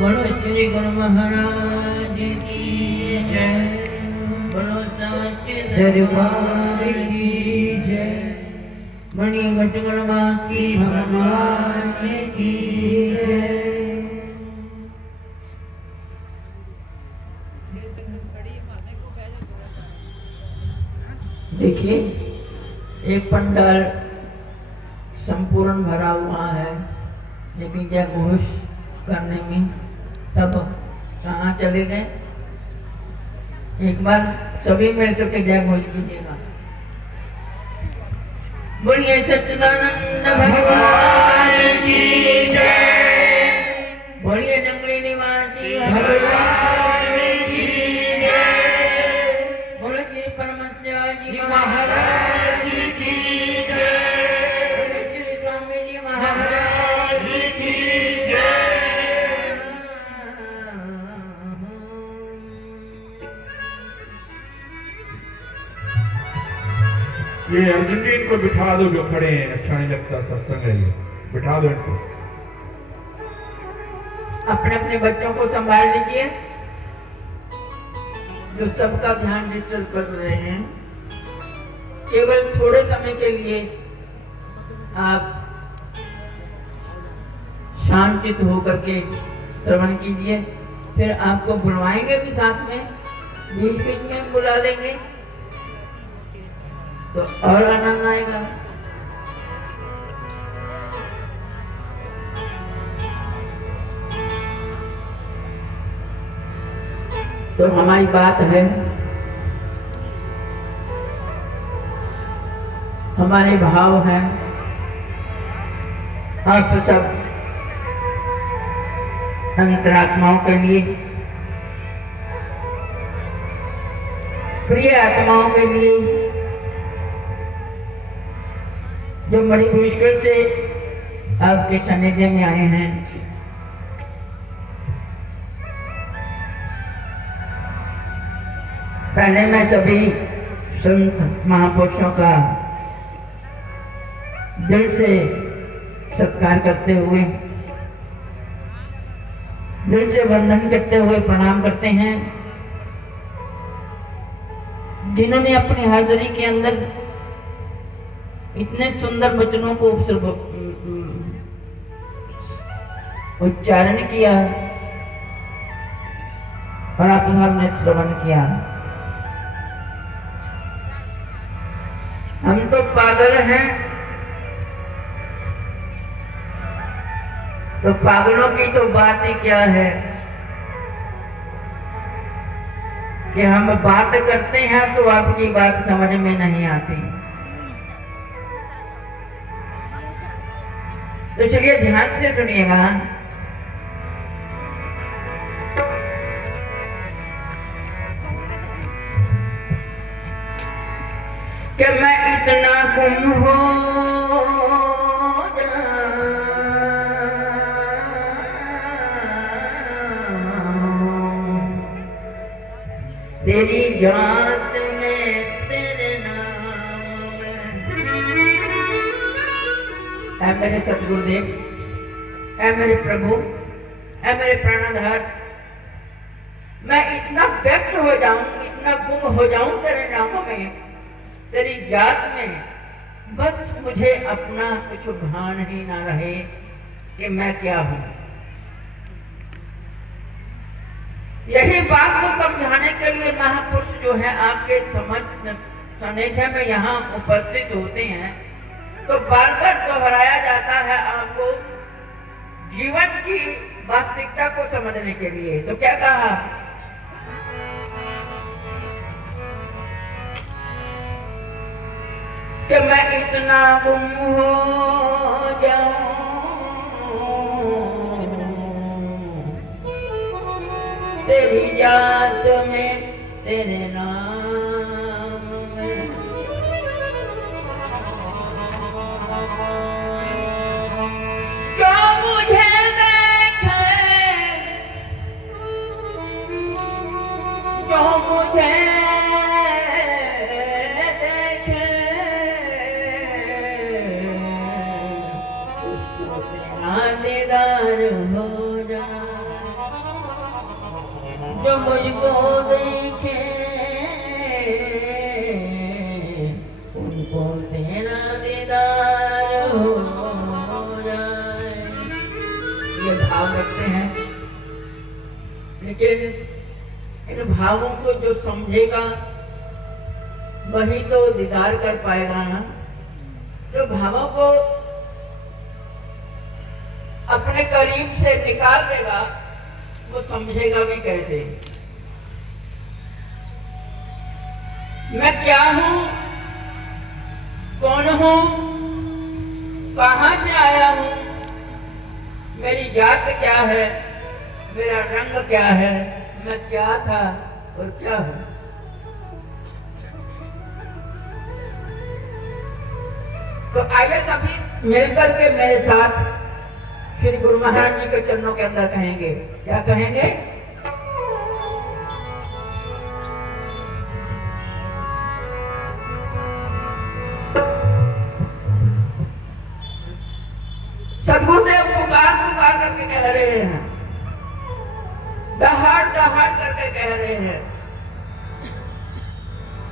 बोलो श्री गुरु महाराज की जय, बोलो साचे दरबार की जय, मणि घटगणवासी भगवान की जय। देखिए एक पंडाल संपूर्ण भरा हुआ है, लेकिन क्या घोष करने में सब कहाँ चले गए? एक बार सभी मिलकर के जय घोष कीजिएगा। बोलिए सच्चिदानंद भगवान की जय, बोलिए जंगली निवासी भगवान की जय, बोले श्री परमहंस महाराज की जय, बोले श्री स्वामी जी महाराज की जय। ये अर्जुन जी इनको बिठा दो, जो खड़े हैं, अच्छा नहीं लगता सत्संग है ये, बिठा दो इनको। अपने अपने बच्चों को संभाल लीजिए, जो सबका ध्यान डिस्टर्ब कर रहे हैं। केवल थोड़े समय के लिए आप शांतित होकर के श्रवण कीजिए, फिर आपको बुलवाएंगे भी साथ में, बीच बीच में बुला लेंगे तो और आनंद आएगा। तो हमारी बात है, हमारे भाव हैं, आप सब अंतरात्माओं के लिए, प्रिय आत्माओं के लिए, जो बड़ी मुश्किल से आपके सानिध्य में आए हैं। पहले मैं सभी संत महापुरुषों का दिल से सत्कार करते हुए, दिल से वंदन करते हुए प्रणाम करते हैं, जिन्होंने अपनी हाजिरी के अंदर इतने सुंदर वचनों को उच्चारण किया और आप साहब ने श्रवण किया। हम तो पागल हैं, तो पागलों की तो बात ही क्या है कि हम बात करते हैं तो आपकी बात समझ में नहीं आती। तो चलिए ध्यान से सुनिएगा। कि मैं इतना गुम हो तेरी जात में तेरे नाम में। ऐ मेरे सतगुरुदेव, ऐ मेरे प्रभु, ऐ मेरे प्राणाधार, मैं इतना व्यक्त हो जाऊं, इतना गुम हो जाऊं तेरे नामों में, तेरी जात में, बस मुझे अपना कुछ भान ही ना रहे कि मैं क्या हूं। यही बात को समझाने के लिए महापुरुष जो है आपके समझ सानिध्य में यहाँ उपस्थित होते हैं, तो बार बार दोहराया जाता है आपको जीवन की वास्तविकता को समझने के लिए। तो क्या कहा कि मैं इतना गुम हो जाऊं तेरी याद में तेरे नाम में। जो मुझे देखे, जो मुझे हो जाए, जो मुझको देखे उनको तेरा दीदार हो जाए। ये भाव रखते हैं, लेकिन इन भावों को जो समझेगा वही तो दीदार कर पाएगा ना। जो भावों को अपने करीब से निकाल देगा वो समझेगा भी कैसे। मैं क्या हूं, कौन हूं, कहां से आया हूं, मेरी जात क्या है, मेरा रंग क्या है, मैं क्या था और क्या हूं। तो आइए सभी मिलकर के मेरे साथ श्री गुरु महाराज जी के चरणों के अंदर कहेंगे। क्या कहेंगे? सदगुरुदेव पुकार पुकार करके कह रहे हैं, दहाड़ दहाड़ करके कह रहे हैं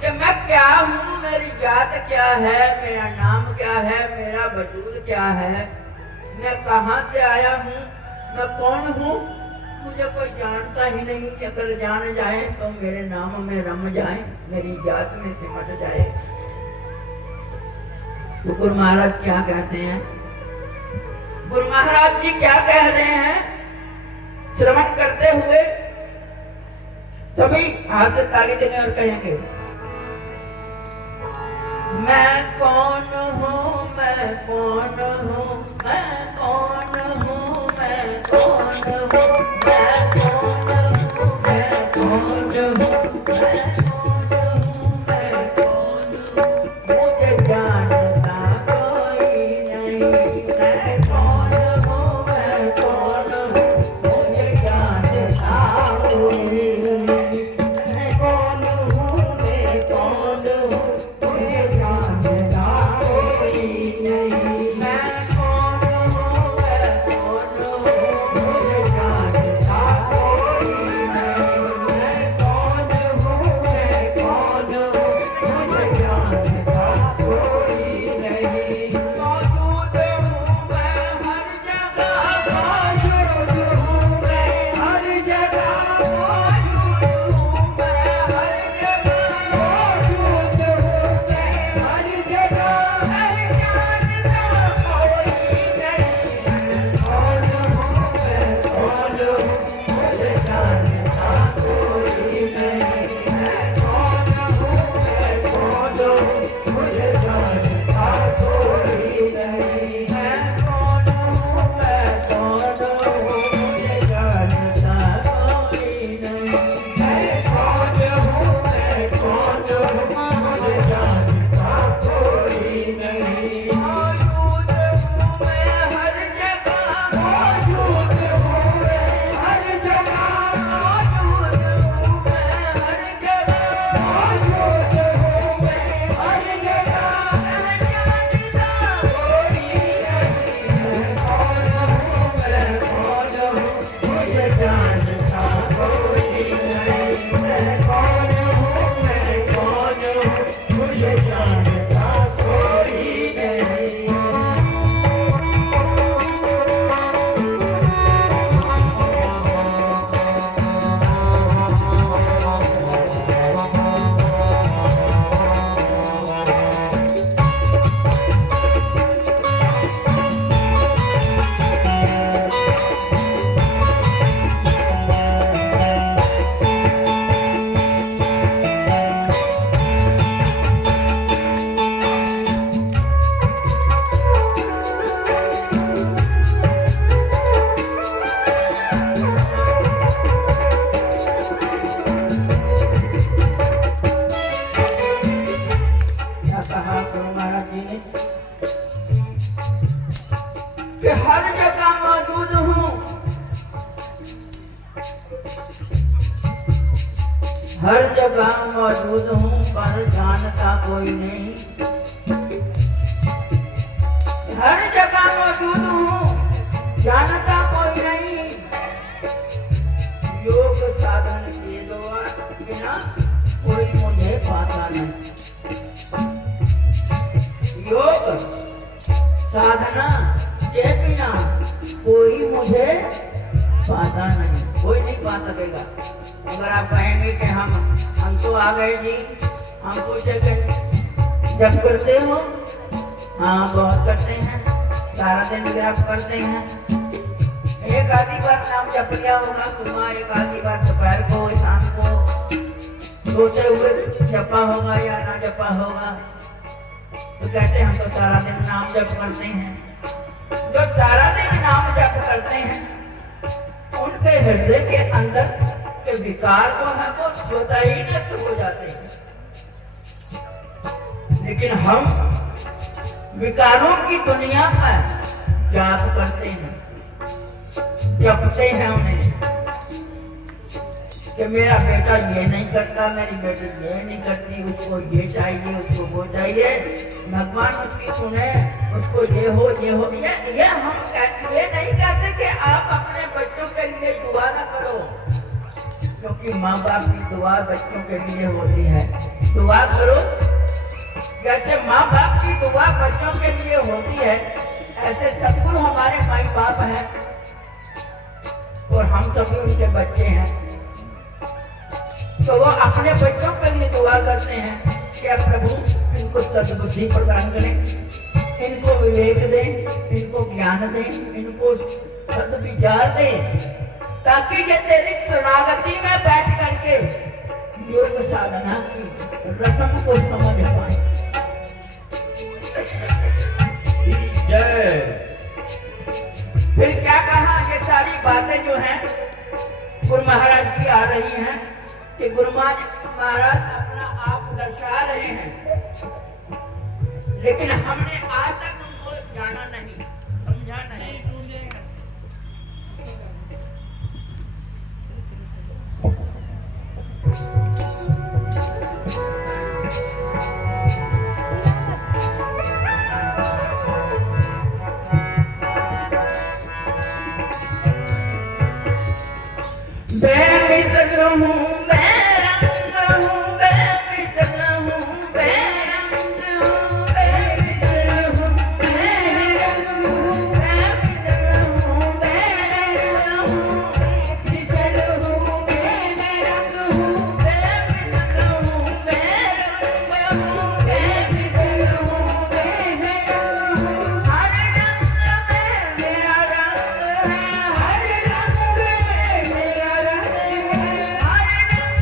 कि मैं क्या हूँ, मेरी जात क्या है, मेरा नाम क्या है, मेरा वजूद क्या है, मैं कहाँ से आया हूँ, मैं कौन हूँ, मुझे कोई जानता ही नहीं। अगर जान जाए तो मेरे नाम में रम जाए, मेरी जात में सिमट जाए। तो गुरु महाराज क्या कहते हैं, गुरु महाराज जी क्या कह रहे हैं, श्रवण करते हुए सभी हाथ से ताली देंगे और कहेंगे, मैं कौन हूँ, मैं कौन हूँ, मैं कौन हूँ, मैं कौन हूँ, मैं कौन हूँ, मैं कौन हूँ, मैं कौन हूँ, मुझे जानता कोई नहीं। मैं कौन हूँ, मैं कौन हूँ, मुझे जानता कोई नहीं। मैं कौन हूँ, मैं कौन हूँ, मुझे जानता कोई नहीं। मैं कौन हूँ, मैं कौन हूँ, मुझे जानता कोई नहीं। मैं कौन हूँ, मैं कौन हूँ, मुझे जानता कोई नहीं। मौजूद हूँ मैं हर जगह, मौजूद हूँ मैं हर जगह, मौजूद हूँ मैं हर जगह, मौजूद हूँ मैं हर जगह। मैं जानता कोई नहीं। मैं कौन हूँ, मैं कौन हूँ, मुझे जानता कोई नहीं। मैं कौन हूँ, मैं कौन हूँ, मुझे जानता कोई नहीं। मैं कौन हूँ, मैं कौन हूँ, मुझे जानता कोई नहीं। मैं कौन हूँ, मैं कौन हूँ, मुझे जानता कोई नहीं। मौजूद हूँ मैं हर जगह, मौजूद हूँ मैं हर जगह, मौजूद हूँ मैं हर जगह, मौजूद हूँ मैं हर जगह। मैं जानता कोई नहीं। मैं कौन हूँ, मैं कौन हूँ, मुझे जानता कोई नहीं। मैं कौन हूँ, मैं कौन हूँ, मुझे जानता कोई नहीं। क्या कहा गुरु महाराज जी ने कि हर जगह मौजूद हूँ, हर जगह मौजूद हूँ, पर जानता कोई नहीं। हर जगह मौजूद हूँ, जानता कोई नहीं। योग साधन के द्वारा बिना कोई मुझे पाता नहीं। योग साधना के बिना कोई मुझे पाता नहीं, कोई नहीं पा सकेगा। अगर आप कहेंगे कि हम तो आ गए जी, हम पूछे कि जब करते हो, हाँ बहुत करते हैं, सारा दिन जप करते हैं। एक आधी बार नाम जप लिया होगा सुबह, एक आधी बार दोपहर को, शाम को सोते हुए जपा होगा या ना जपा होगा। तो कहते हैं हम तो सारा दिन नाम जप करते हैं। जो सारा दिन नाम जप करते हैं उनके हृदय के अंदर के विकार जो है वो स्वतः ही नष्ट हो जाते हैं। लेकिन हम विकारों की दुनिया में जाप करते हैं, जपते हैं उन्हें कि मेरा बेटा ये नहीं करता, मेरी बेटी ये नहीं करती, उसको ये चाहिए, उसको वो चाहिए, भगवान उसकी सुने, उसको ये हो। ये हम ये नहीं कहते कि आप अपने बच्चों के लिए दुआ ना करो, क्योंकि माँ बाप की दुआ बच्चों के लिए होती है। दुआ करो जैसे माँ बाप की दुआ बच्चों के लिए होती है, ऐसे सदगुरु हमारे माई बाप हैं और हम सभी उनके बच्चे हैं। तो वो अपने बच्चों के लिए दुआ करते हैं कि प्रभु इनको सद्बुद्धि प्रदान करें, इनको विवेक दें, इनको ज्ञान दें, इनको सद्विचार दें, ताकि ये तेरी शरणागति में बैठ करके योग साधना की रसम को समझ पाए। जय। फिर क्या कहा, ये सारी बातें जो हैं गुरु महाराज की आ रही हैं कि गुरु महाराज अपना आप दर्शा रहे हैं, लेकिन हमने आज तक उनको जाना नहीं, समझा नहीं। बेमिसल हूँ बेरंग हूँ, बेमिसल हूँ बेरंग हूँ, बेमिसल हूँ बेरंग हूँ, बेमिसल हूँ बेरंग हूँ, बेमिसल हूँ बेरंग हूँ, बेमिसल हूँ बेरंग हूँ, बेमिसल हूँ बेरंग हूँ। हर रंग में मेरा रंग है, हर रंग में मेरा रंग है, हर रंग में मेरा रंग है, हर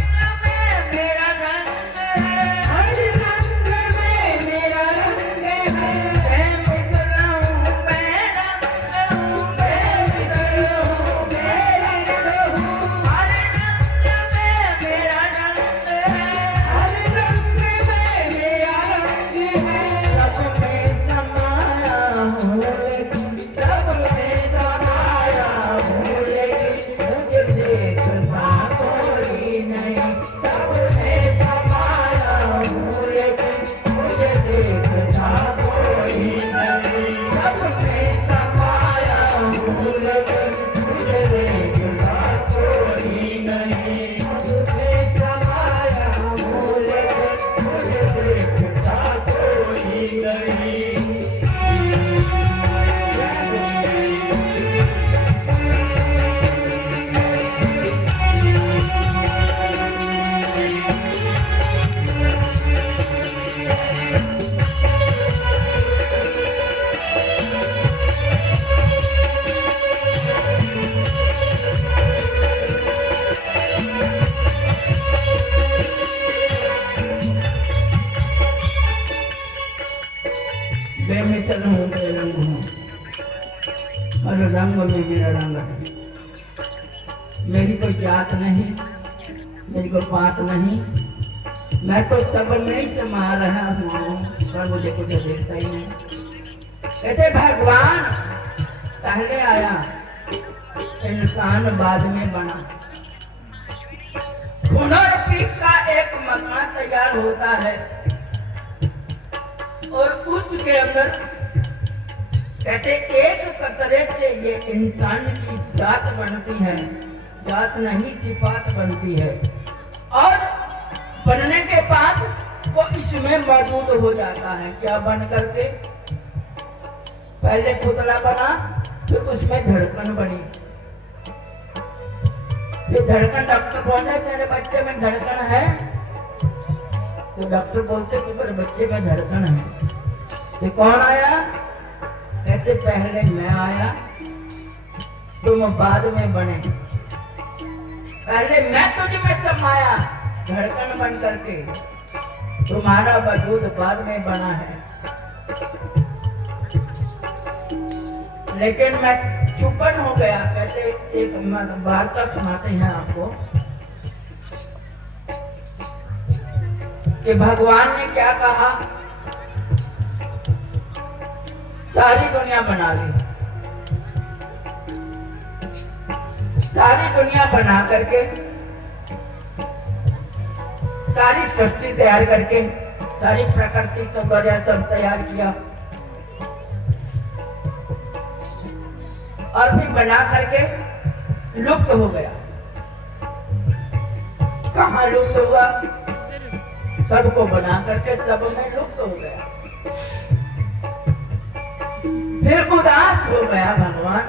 रंग में मेरा रंग है। बेमिसल हूँ बेरंग हूँ, बेमिसल हूँ बेरंग हूँ, हर रंग में मेरा रंग है, हर रंग में मेरा रंग है। सब में समाया हूँ लेकिन, सब में समाया हूँ लेकिन, मुझे देखता कोई नहीं। सब में समाया हूँ लेकिन, मुझे देखता कोई नहीं। सब में समाया हूँ लेकिन, मुझे देखता कोई नहीं। सब में समाया हूँ लेकिन, मुझे देखता कोई नहीं। बेमिसल हूँ बेरंग हूँ, हर रंग में मेरा रंग है। मेरी कोई जात नहीं, मेरी कोई बात नहीं, मैं तो सब में ही समा रहा हूँ, पर मुझे कुछ देखता ही नहीं। कहते भगवान पहले आया, इंसान बाद में बना। हुनर पीठ का एक मकान तैयार होता है और उसके अंदर कहते एक कतरे से ये इंसान की जात बनती है, जात नहीं सिफात बनती है, और बनने के बाद वो इसमें मौजूद हो जाता है। क्या बन करके? पहले पुतला बना, फिर उसमें धड़कन बनी, फिर धड़कन डॉक्टर बोले मेरे बच्चे में धड़कन है, तो डॉक्टर बोलते कि मेरे बच्चे में धड़कन है। तो कौन आया? कहते पहले मैं आया, तुम बाद में बने। पहले मैं तुझ में समाया धड़कन बन करके, तुम्हारा वजूद बाद में बना है। लेकिन मैं चुपन हो गया। कहते एक वार्ता सुनाते हैं आपको कि भगवान ने क्या कहा, सारी दुनिया बना ली, सारी दुनिया बना करके, सारी सृष्टि तैयार करके, सारी प्रकृति सौंदर्य सब तैयार किया, और फिर बना करके लुप्त हो गया। कहाँ लुप्त हुआ? सबको बना करके सब में लुप्त हो गया। फिर उदास हो गया भगवान।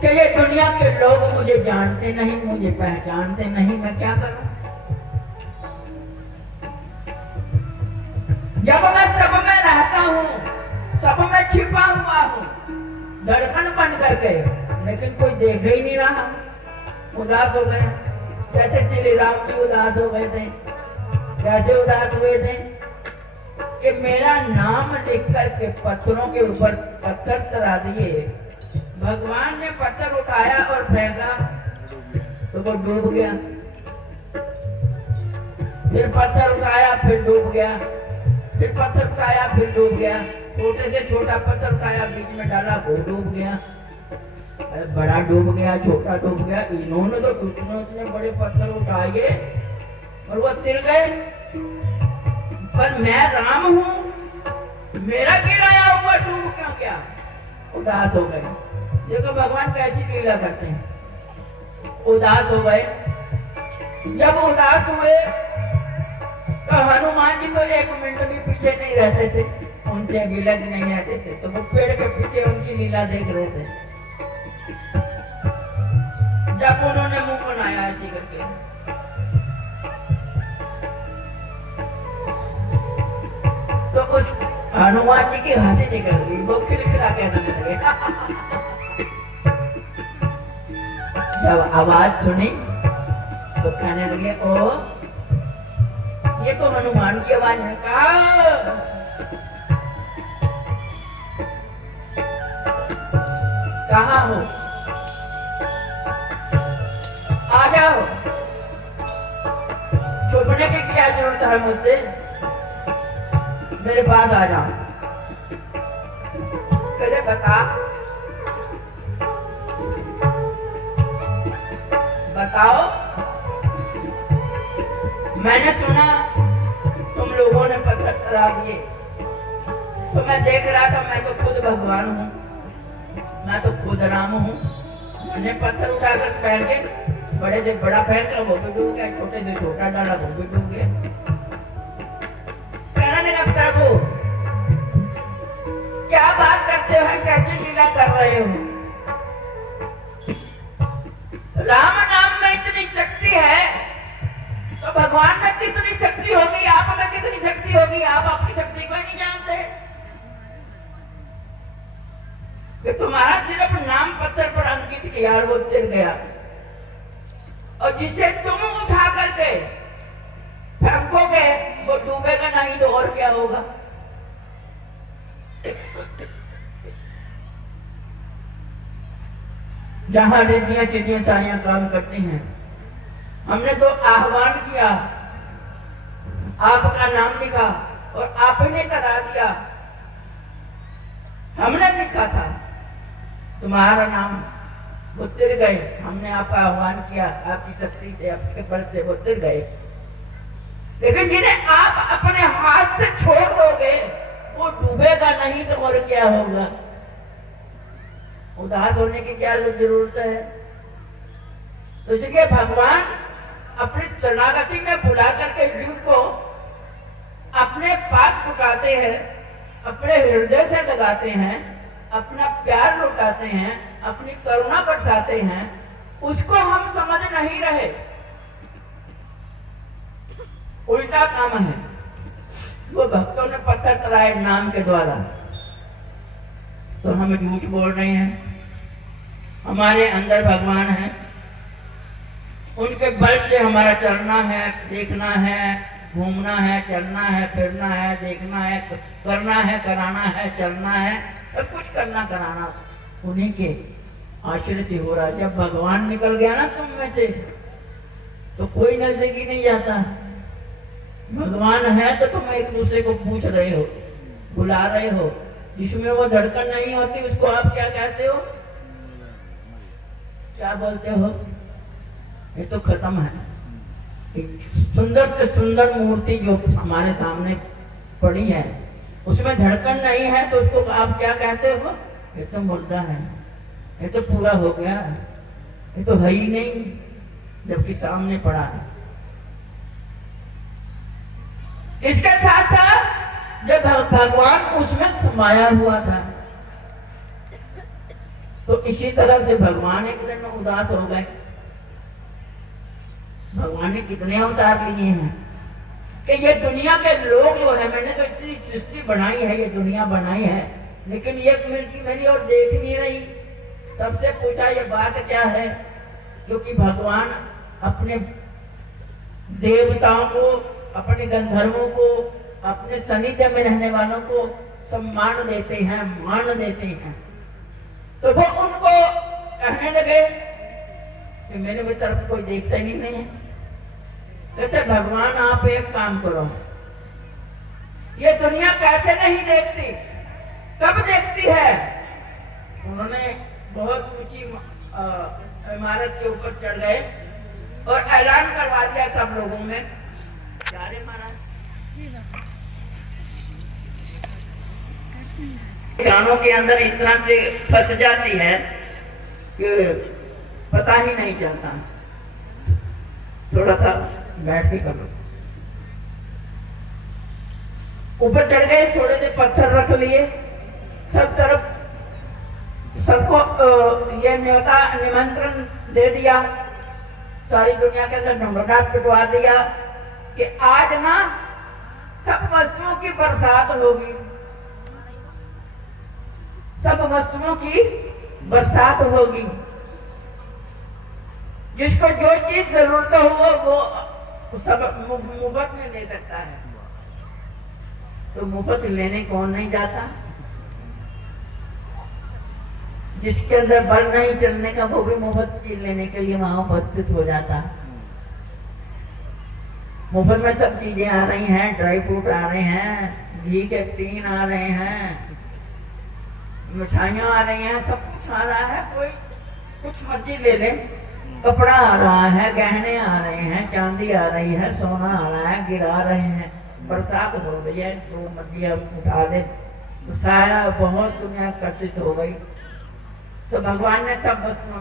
कि ये दुनिया के लोग मुझे जानते नहीं, मुझे पहचानते नहीं, मैं क्या करूं? जब मैं सब में रहता हूं, सब में छिपा हुआ हूं, धड़कन बन करके, लेकिन कोई देख ही नहीं रहा। उदास हो गए। जैसे श्री राम जी उदास हो गए थे। कैसे उदास हुए थे कि मेरा नाम लिख करके पत्थरों के ऊपर पत्थर तरा दिए। भगवान ने पत्थर उठाया और फेंका तो वो डूब गया। फिर पत्थर उठाया फिर डूब गया। फिर पत्थर उठाया फिर डूब गया। छोटे से छोटा पत्थर उठाया, बीच में डाला, वो डूब गया। बड़ा डूब गया, छोटा डूब गया। इन्होंने तो इतने बड़े पत्थर उठाए और वो तिर गए। पर मैं राम हूं, मेरा गिराया हुआ डूब क्यों गया? उदास हो गए। देखो भगवान कैसी लीला करते हैं। उदास हो गए। जब उदास हुए तो हनुमान जी तो एक मिनट भी पीछे नहीं रहते थे, उनसे गिलत नहीं रहते थे। तो वो पेड़ के पीछे उनकी लीला देख रहे थे। जब उन्होंने मुंह बनाया ऐसी करके, तो उस हनुमान जी की हंसी निकल गई। वो खिलखिला के हंसने लगे। जब आवाज सुनी तो कहने लगे, ओ ये तो हनुमान की आवाज है। कहाँ हो? आ जाओ। छुपने की क्या जरूरत है मुझसे? मेरे पास आ जाओ। कहते बताओ। मैंने सुना तुम लोगों ने पत्थर तरा दिए, तो मैं देख रहा था, मैं तो खुद भगवान हूँ, मैं तो खुद राम हूँ। मैंने पत्थर उठाकर फेंके, बड़े से बड़ा फेंक वो भी डूब गया, छोटे से छोटा डाला वो भी डूब गया। कहने लगा, प्रभु क्या बात करते हो, कैसी लीला कर रहे हो? राम नाम में इतनी शक्ति है तो भगवान में कितनी शक्ति होगी, आप में कितनी शक्ति होगी? आप अपनी शक्ति को ही नहीं जानते कि तुम्हारा सिर्फ नाम पत्थर पर अंकित किया और वो तिर गया, और जिसे तुम उठा करके फेंकोगे वो डूबेगा नहीं तो और क्या होगा? जहां रिद्धियां सिद्धियां सारियां काम करती हैं, हमने तो आह्वान किया, आपका नाम लिखा और आपने करा दिया। हमने लिखा था तुम्हारा नाम, वो तिर गए। हमने आपका आह्वान किया, आपकी शक्ति से, आपके बल से वो तिर गए। लेकिन जिन्हें आप अपने हाथ से छोड़ दोगे वो डूबेगा नहीं तो और क्या होगा? उदास होने की क्या जरूरत है? तो इसलिए भगवान अपनी शरणागति में बुला करके जीव को अपने पास उठाते हैं, अपने हृदय से लगाते हैं, अपना प्यार लुटाते हैं, अपनी करुणा बरसाते हैं। उसको हम समझ नहीं रहे, उल्टा काम है। वो भक्तों ने पत्थर तराए नाम के द्वारा, तो हम झूठ बोल रहे हैं। हमारे अंदर भगवान है, उनके बल से हमारा चलना है, देखना है, घूमना है, चलना है, फिरना है, देखना है, करना है, कराना है, चलना है, सब कुछ करना कराना उन्हीं के आश्रय से हो रहा है। जब भगवान निकल गया ना तुम में से तो कोई नजदीकी नहीं जाता। भगवान है तो तुम एक दूसरे को पूछ रहे हो, बुला रहे हो। जिसमें वो धड़कन नहीं होती उसको आप क्या कहते हो, क्या बोलते हो? ये तो खत्म है। एक सुंदर से सुंदर मूर्ति जो हमारे सामने पड़ी है, उसमें धड़कन नहीं है तो उसको आप क्या कहते हो? ये तो मुर्दा है, ये तो पूरा हो गया, ये तो है ही नहीं। जबकि सामने पड़ा है। किसके साथ था? जब भगवान उसमें समाया हुआ था। तो इसी तरह से भगवान एक दिन उदास हो गए। भगवान ने कितने अवतार लिए हैं कि ये दुनिया के लोग जो है, मैंने तो इतनी सृष्टि बनाई है, ये दुनिया बनाई है, लेकिन ये मेरी और देख नहीं रही। तब से पूछा ये बात क्या है? क्योंकि भगवान अपने देवताओं को, अपने गंधर्वों को, अपने सानिध्य में रहने वालों को सम्मान देते हैं, मान देते हैं। तो वो उनको कहने लगे कि मेरे भी तरफ कोई देखता ही नहीं है। कहते भगवान आप एक काम करो, ये दुनिया कैसे नहीं देखती, कब देखती है? उन्होंने बहुत ऊंची इमारत के ऊपर चढ़ गए और ऐलान करवा दिया सब लोगों में, सारे महाराज कानों के अंदर इस तरह से फंस जाती है कि पता ही नहीं चलता। थोड़ा सा बैठ के कर लो। ऊपर चढ़ गए, थोड़े से पत्थर रख लिए, सब तरफ सबको ये न्योता निमंत्रण दे दिया, सारी दुनिया के अंदर ढंढोराट पिटवा दिया कि आज ना सब वस्तुओं की बरसात होगी, सब वस्तुओं की बरसात होगी। जिसको जो चीज जरूरत हो वो सब मुफ्त में ले सकता है। तो मुफ्त लेने कौन नहीं जाता? जिसके अंदर बल नहीं चलने का वो भी मुफ्त चीज लेने के लिए वहां उपस्थित हो जाता। मुफ्त में सब चीजें आ रही हैं, ड्राई फ्रूट आ रहे हैं, घी के टीन आ रहे हैं, मिठाइयाँ आ रही हैं, सब कुछ आ रहा है। कोई कुछ मर्जी ले ले, कपड़ा आ रहा है, गहने आ रहे हैं, चांदी आ रही है, सोना आ रहा है, गिरा रहे हैं, बरसात हो रही है, जो मर्जी हम उठा ले। साया बहुत दुनिया कर्षित हो गई, तो भगवान ने सब वस्तुओं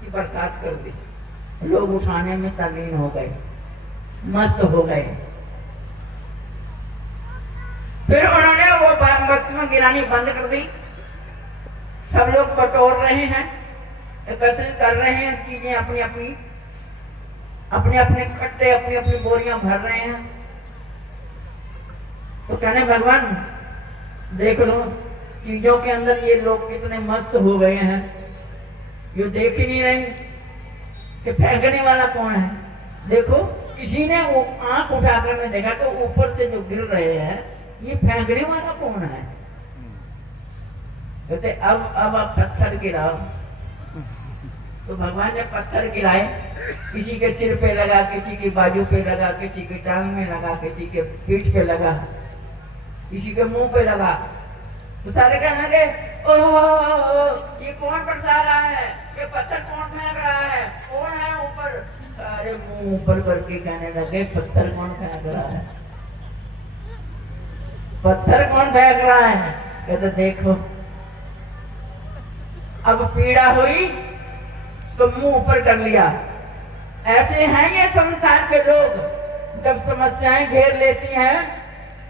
की बरसात कर दी। लोग उठाने में तल्लीन हो गए, मस्त हो गए। फिर उन्होंने वो वस्तुएं गिरानी बंद कर दी। सब लोग बटोर रहे हैं, एकत्रित कर रहे हैं चीजें, अपनी अपने कट्टे, अपनी अपनी बोरियां भर रहे हैं। तो कहने भगवान देख लो, चीजों के अंदर ये लोग कितने मस्त हो गए हैं, ये देख ही नहीं रहे कि फेंकने वाला कौन है। देखो, किसी ने वो आंख उठाकर ने देखा कि ऊपर से जो गिर रहे हैं ये फेंकने वाला कौन है। कहते अब आप पत्थर गिराओ। तो भगवान ने पत्थर गिराए, किसी के सिर पे लगा, किसी की बाजू पे लगा, किसी की टांग में लगा, किसी के पीठ पे लगा, किसी के मुंह पे लगा। तो सारे कहने लगे, ओह ये कौन बरसा रहा है, ये पत्थर कौन फेंक रहा है, कौन है ऊपर? सारे मुंह ऊपर करके कहने लगे, पत्थर कौन फेंक रहा है, पत्थर कौन फेंक रहा है? कहते देखो, अब पीड़ा हुई तो मुंह ऊपर कर लिया। ऐसे हैं ये संसार के लोग, जब समस्याएं घेर लेती हैं,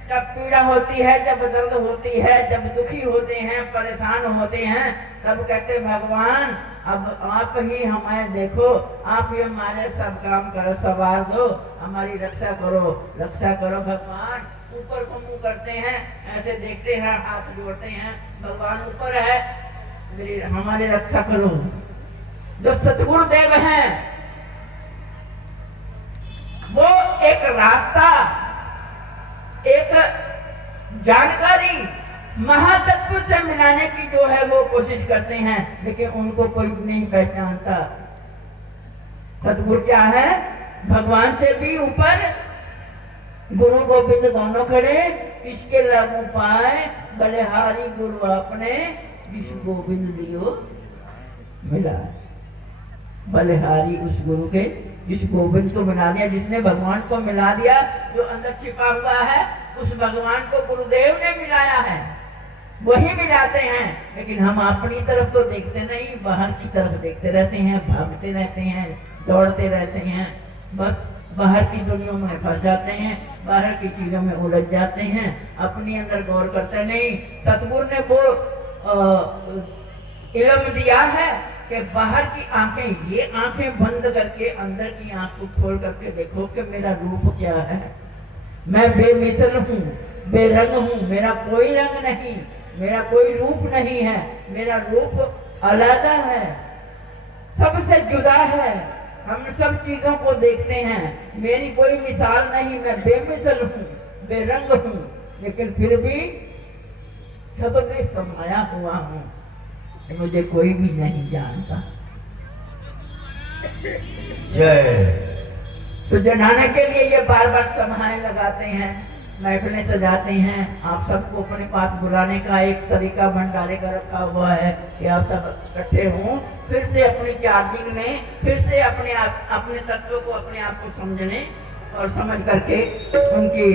जब पीड़ा होती है, जब दर्द होती है, जब दुखी होते हैं, परेशान होते हैं, तब कहते भगवान अब आप ही हमें देखो, आप ही हमारे सब काम करो, सवार दो, हमारी रक्षा करो भगवान। ऊपर को मुंह करते हैं, ऐसे देखते हैं, हाथ जोड़ते हैं, भगवान ऊपर है, मेरी हमारी रक्षा करो। जो सतगुरु देव हैं वो एक रास्ता, एक जानकारी महातत्व से मिलाने की जो है वो कोशिश करते हैं, लेकिन उनको कोई नहीं पहचानता। सतगुरु क्या है? भगवान से भी ऊपर गुरु गोविंद दोनों खड़े, किसके लागू पाए बलिहारी गुरु अपने, विश्व गोविंद दियो मिला। बलिहारी उस गुरु के, जिस गोविंद को मिला दिया, जिसने भगवान को मिला दिया, जो अंदर छिपा हुआ है उस भगवान को गुरुदेव ने मिलाया है, वही मिलाते हैं। लेकिन हम अपनी तरफ तो देखते नहीं, बाहर की तरफ देखते रहते हैं, भागते रहते हैं, दौड़ते रहते हैं, बस बाहर की दुनिया में फंस जाते हैं, बाहर की चीजों में उलझ जाते हैं, अपने अंदर गौर करते नहीं। सतगुरु ने वो इल्म दिया है कि बाहर की आंखें, ये आंखें बंद करके अंदर की आंख को खोल करके देखो कि मेरा रूप क्या है। मैं बेमिसल हूँ, बेरंग हूँ, मेरा कोई रंग नहीं, मेरा कोई रूप नहीं है, मेरा रूप अलग है, सबसे जुदा है। हम सब चीजों को देखते हैं, मेरी कोई मिसाल नहीं, मैं बेमिसल हूँ, बेरंग हूँ, लेकिन फिर भी सब में समाया हुआ हूँ, मुझे कोई भी नहीं जानता। जय। तो जनाने के लिए ये बार बार सभाएं लगाते हैं, महफिलें सजाते हैं, आप सबको अपने पास बुलाने का एक तरीका भंडारे का रखा हुआ है कि आप सब इकट्ठे हों, फिर से अपनी चार्जिंग लें, फिर से अपने तत्व को, अपने आप को समझने और समझ करके उनकी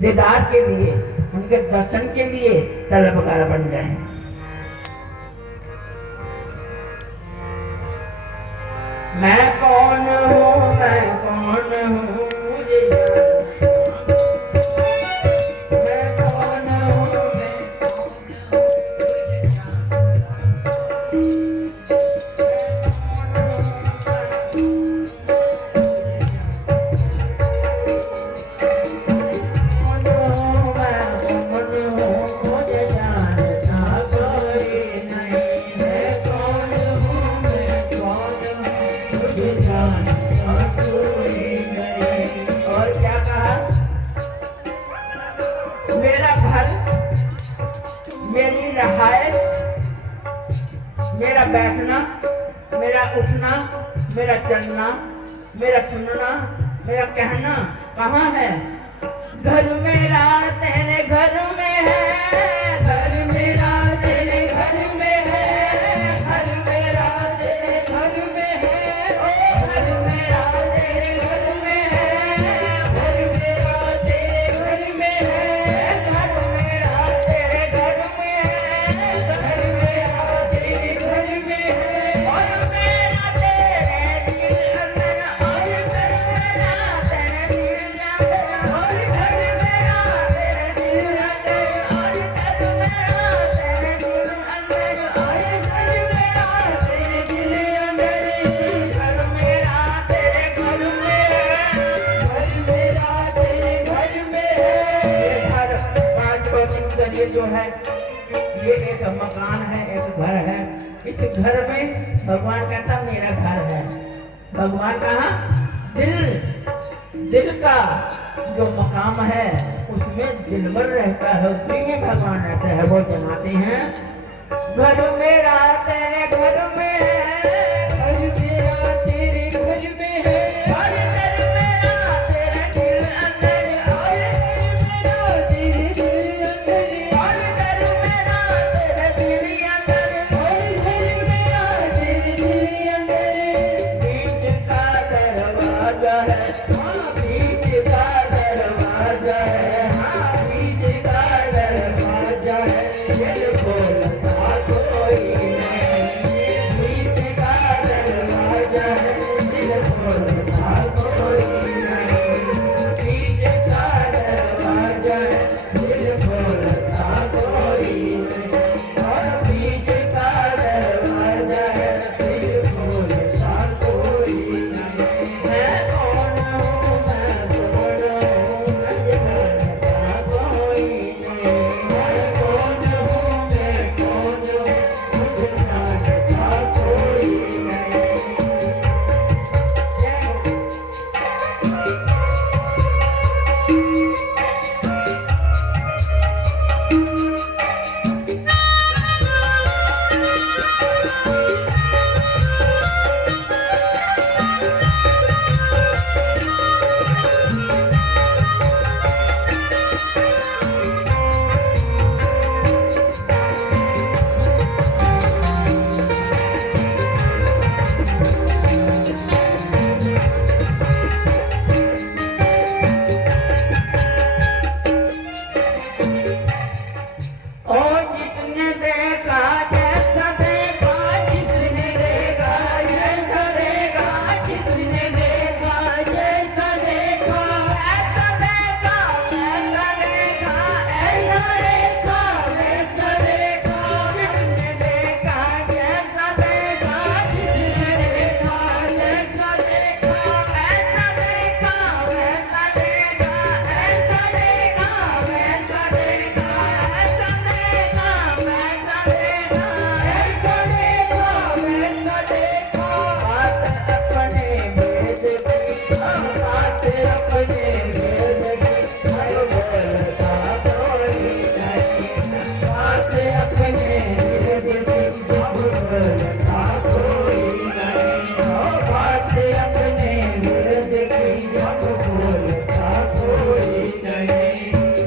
दीदार के लिए, उनके दर्शन के लिए तलबगार बन जाएं। मैं कौन हूँ, मैं कौन हूँ, मुझे मैं कौन हूँ, और क्या कहा, मेरा घर, मेरी रहायश, मेरा बैठना, मेरा उठना, मेरा चलना, मेरा सुनना, मेरा कहना कहाँ है? घर मेरा तेरे घर में है, घर मेरा तेरे घर में है, घर मेरा तेरे घर में है, घर मेरा तेरे घर में है, घर मेरा तेरे घर में है, घर मेरा तेरे घर में है, घर मेरा तेरे घर में है, और मेरा तेरे दिल अंदर, और मेरा तेरे दिल अंदर, और घर मेरा तेरे दिल अंदर, और घर मेरा तेरे दिल अंदर, और घर मेरा तेरे दिल अंदर, घर मेरा तेरे घर में है, घर मेरा तेरे घर में है। ये घर पांच पवित्र ये जो है, ये एक मकान है, एक घर है। इस घर में भगवान कहता मेरा घर है। भगवान कहाँ? दिल, दिल का जो मकाम है उसमें दिलबर रहता है, उसी में भगवान रहता है। वो जनाते हैं घर मेरा तेरे घर में है, घर मेरा तेरे घर में है, और घर मेरा तेरे दिल अंदर, और घर मेरा तेरे दिल अंदर, और घर मेरा तेरे दिल अंदर, और घर मेरा तेरे दिल अंदर। बीच का दरवाजा है, हाँ बीच का दरवाजा है, हाँ बीच का दरवाजा है, दिल खोलता कोई नहीं, बीच का दरवाजा है, दिल खोलता कोई नहीं, बीच का दरवाजा है, दिल खोलता कोई नहीं, और बीच का दरवाजा है, दिल खोलता कोई नहीं। मैं कौन हूँ, मैं बात अपने जिंदगी बोलता कोई नहीं, बात अपने जिंदगी बोलता कोई नहीं, बात अपने जिंदगी बोलता कोई नहीं।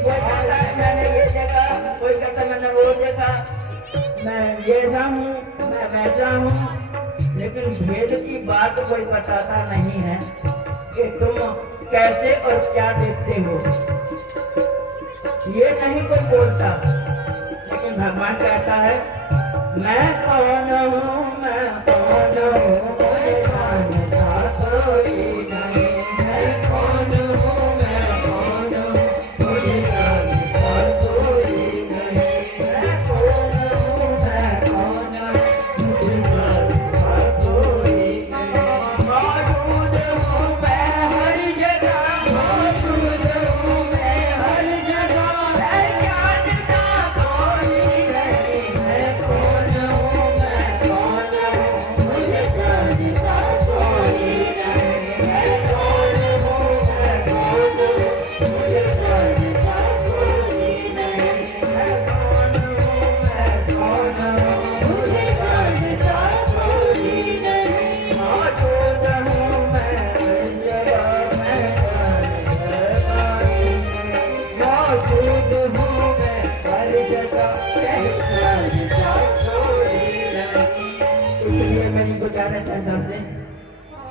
कोई कहता है मैंने ये देखा, कोई कहता है मैंने वो देखा, मैं ये हूँ, मैं वैसा हूँ, लेकिन भेद की बात कोई बताता नहीं है कि तुम कैसे और क्या देखते हो, ये नहीं कोई बोलता। लेकिन भगवान कहता है मैं कौन हूँ, मैं कौन हूँ, मुझे जानता कोई नहीं, मैं कौन हूँ, मैं कौन हूँ, मुझे जानता कोई नहीं, मैं कौन हूँ, मैं कौन हूँ, मुझे जानता कोई नहीं। मौजूद हूँ मैं हर जगह, मौजूद हूँ मैं हर जगह, मैं जानता कोई नहीं, मैं कौन हूँ, मैं कौन हूँ, मुझे जानता कोई नहीं, मैं कौन हूँ, मैं कौन हूँ, मुझे जानता कोई नहीं, मैं कौन हूँ, मैं कौन हूँ, मुझे जानता कोई नहीं। मौजूद हूँ मैं हर जगह, मैं जानता मौजूद हूँ मैं हर जगह, मैं जानता कोई नहीं। इसलिए मेरी गुजारिश है सबसे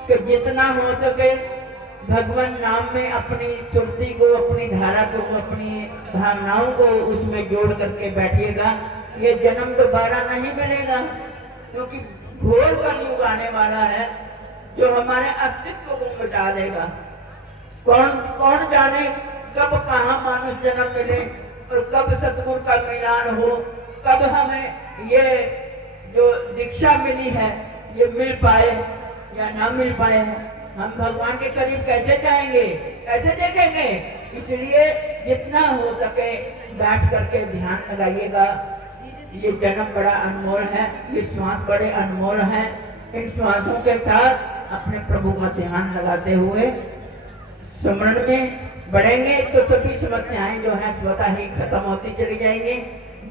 कि जितना हो सके भगवान नाम में अपनी सुरती को, अपनी धारा को, अपनी भावनाओं को उसमें जोड़ करके बैठिएगा। ये जन्म दोबारा नहीं मिलेगा, क्योंकि घोर कलयुग आने वाला है जो हमारे अस्तित्व को मिटा देगा। कौन कौन जाने कब कहाँ मानुष जन्म मिले और कब सतगुरु का मिलान हो, कब हमें ये जो दीक्षा मिली है ये मिल पाए या ना मिल पाए। हम भगवान के करीब कैसे जाएंगे, कैसे देखेंगे? इसलिए जितना हो सके बैठ करके ध्यान लगाइएगा। ये जन्म बड़ा अनमोल है, ये श्वास बड़े अनमोल हैं। इन श्वासों के साथ अपने प्रभु का ध्यान लगाते हुए स्मरण में बढ़ेंगे तो सभी समस्याएं जो हैं स्वतः ही खत्म होती चली जाएंगी,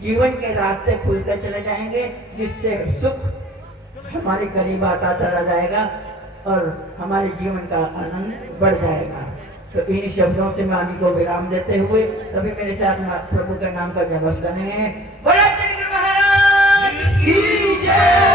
जीवन के रास्ते खुलते चले जाएंगे, जिससे सुख हमारे करीब आता चला जाएगा और हमारे जीवन का आनंद बढ़ जाएगा। तो इन शब्दों से वाणी को विराम देते हुए सभी मेरे साथ प्रभु के नाम का जय करेंगे। बोलो श्री गुरु महाराज की जय।